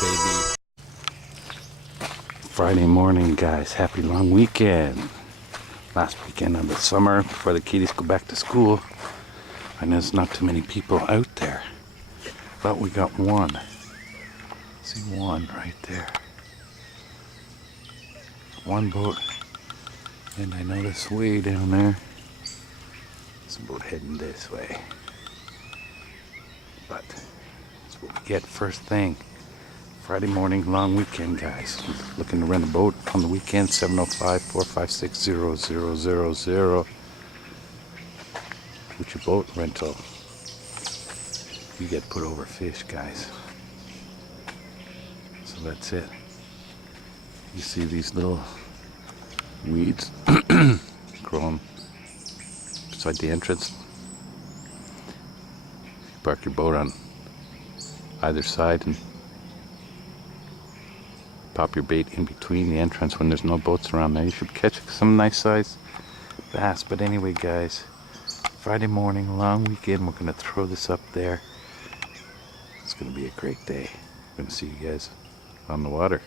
baby. Friday morning, guys. Happy long weekend. Last weekend of the summer before the kiddies go back to school. I know there's not too many people out there, but we got one. See one right there. One boat, and I notice way down there. There's a boat heading this way. But that's what we get first thing. Friday morning, long weekend, guys. Looking to rent a boat on the weekend, 705-456-0000. With your boat rental, you get put over fish, guys. So that's it. You see these little weeds growing beside the entrance. You park your boat on either side and pop your bait in between the entrance when there's no boats around there. You should catch some nice size bass. But anyway, guys, Friday morning, long weekend, we're gonna throw this up there. It's gonna be a great day. I'm gonna see you guys on the water.